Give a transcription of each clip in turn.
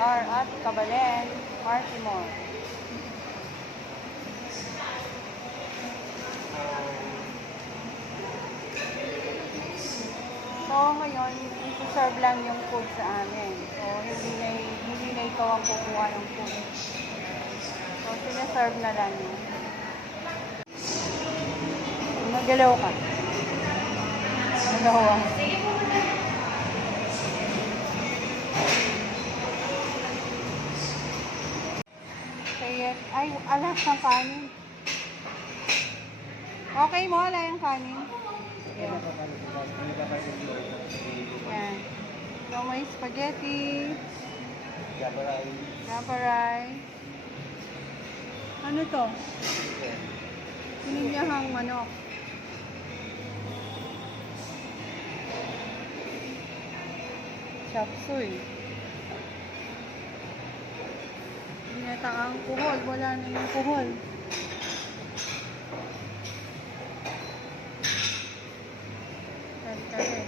are at Cabalen, Martimore. So, ngayon, isi-serve lang yung food sa amin. So, hindi na ikaw ang kukuha ng food. So, sinaserve na lang yun. Nagalaw ka. Nagawa. Kaya, ay, alas ng kanin. Okay mo, ala yung kanin. Yan. Yan. So, may spaghetti. Gabaray. Ano to? Pininyahang manok. Chop suey. Pinataang kuhol. Wala na yung kuhol. Kare-kare.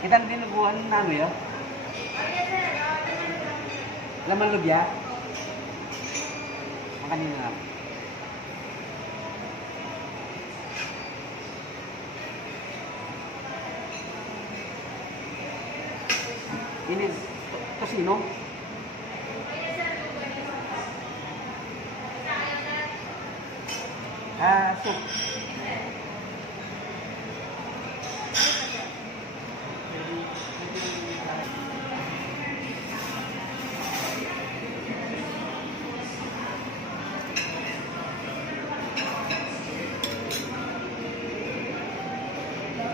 Kita na dinuguan na ano yun? Laman lubya? Ang kanina nga. Ini tosino? Soup.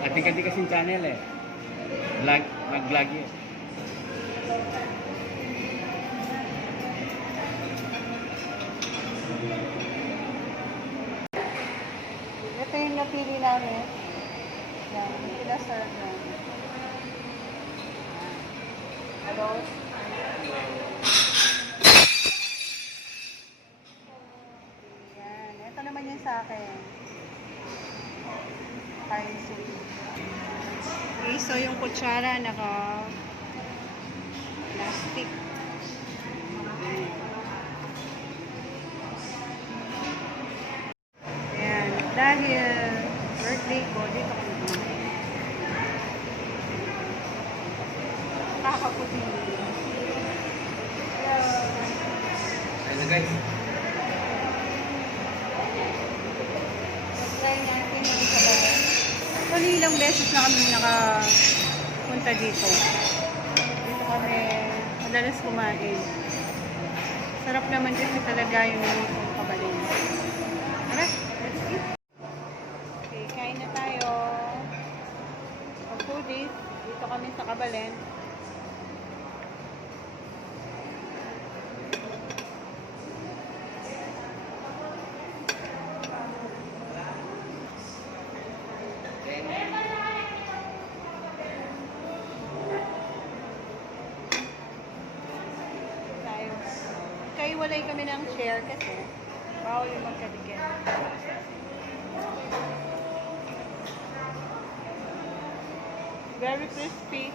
Ganti-ganti kasing channel eh. Mag-vlog yun. Ito yung napili namin. Yan, pinaserve namin. Hello? Yan, ito naman yung sa akin. Kain soup. Okay, so yung kutsara naka-plastic. Ayan, dahil birthday ko, dito ko kumain. Kakaputi. Ano guys? Try natin yung sabaw. Actually, ilang beses na kami nakapunta dito. Dito kami madalas kumain. Sarap naman kasi talaga yung Cabalen. Tara, let's eat. Okay, kain na tayo. For foodies, dito kami sa Cabalen. Walay kami ng share kasi bawal yung magkadikit. Very crispy.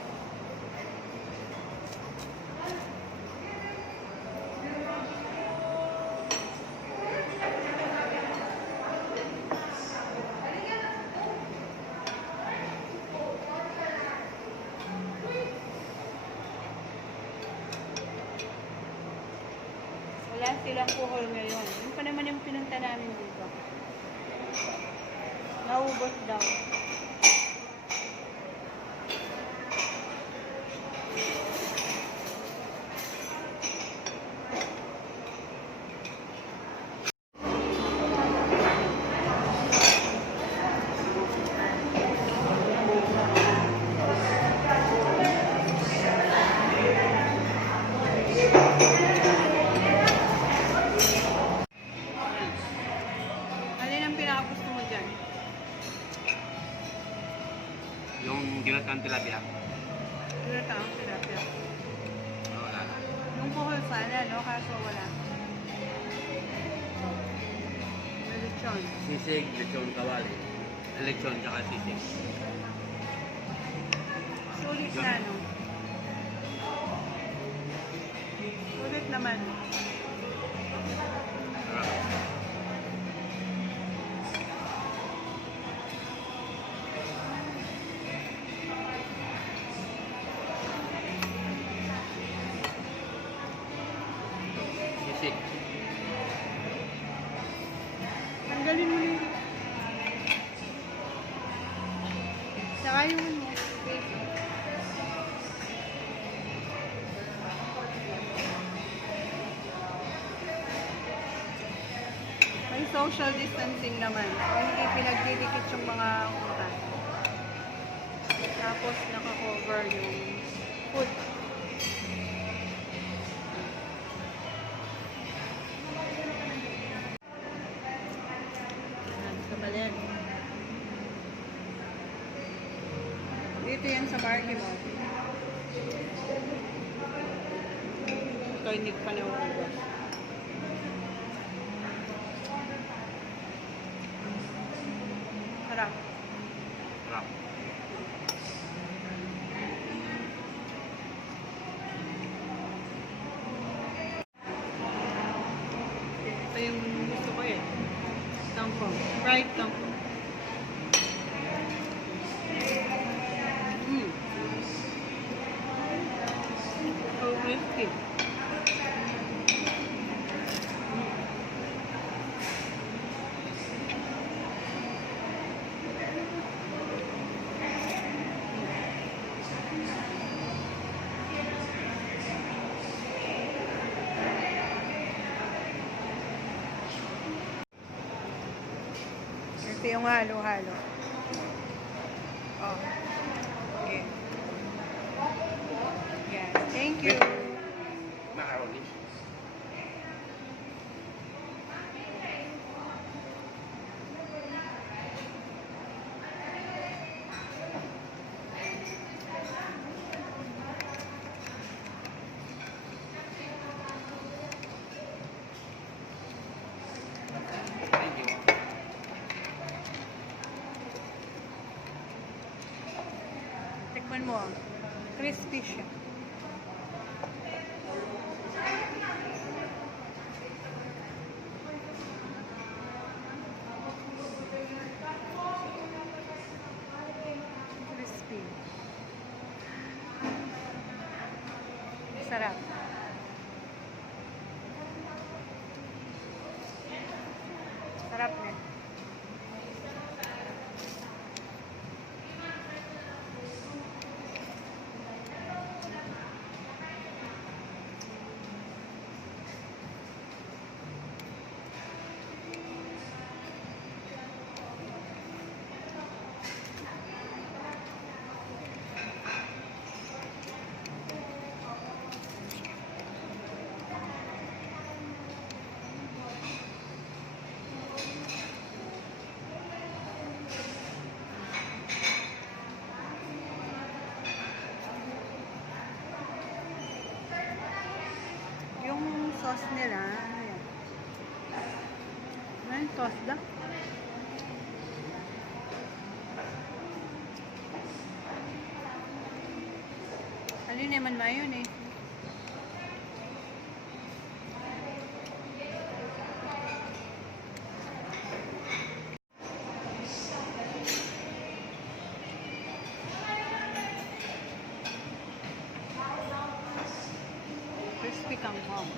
Wala silang kuhol ngayon. Yun pa naman yung pinunta namin dito. Naubos daw. ginatang tilapia. Tinataang tilapia. Oh, wala na. Yung kuhol sana, no? Kaso wala. May lechon. Sisig, lechon kawali. Lechon tsaka sisig. Sulit na, no? Sulit naman. Sarap. Sisig. Tanggalin mo na yun. Saka yung ano. May social distancing naman. So, hindi pinagdidikit yung mga utan. Tapos naka-cover yung food. Kabalin. Dito yan sa Barky Mall. Ito hindi ko pa nauubos. Sarap. Sarap. Ito yung gusto ko eh. Kangkong. Fried kangkong. So crispy. Ito yung halo-halo. Oh. Okay. Yes. Thank you. Macaroni. Thank you. Tikman mo. Crispy siya. Crispy. Sarap. Sarap na. Yung sauce nila, ano yan? Ano yung sauce da? Alin naman mayon eh. Crispy kangkong.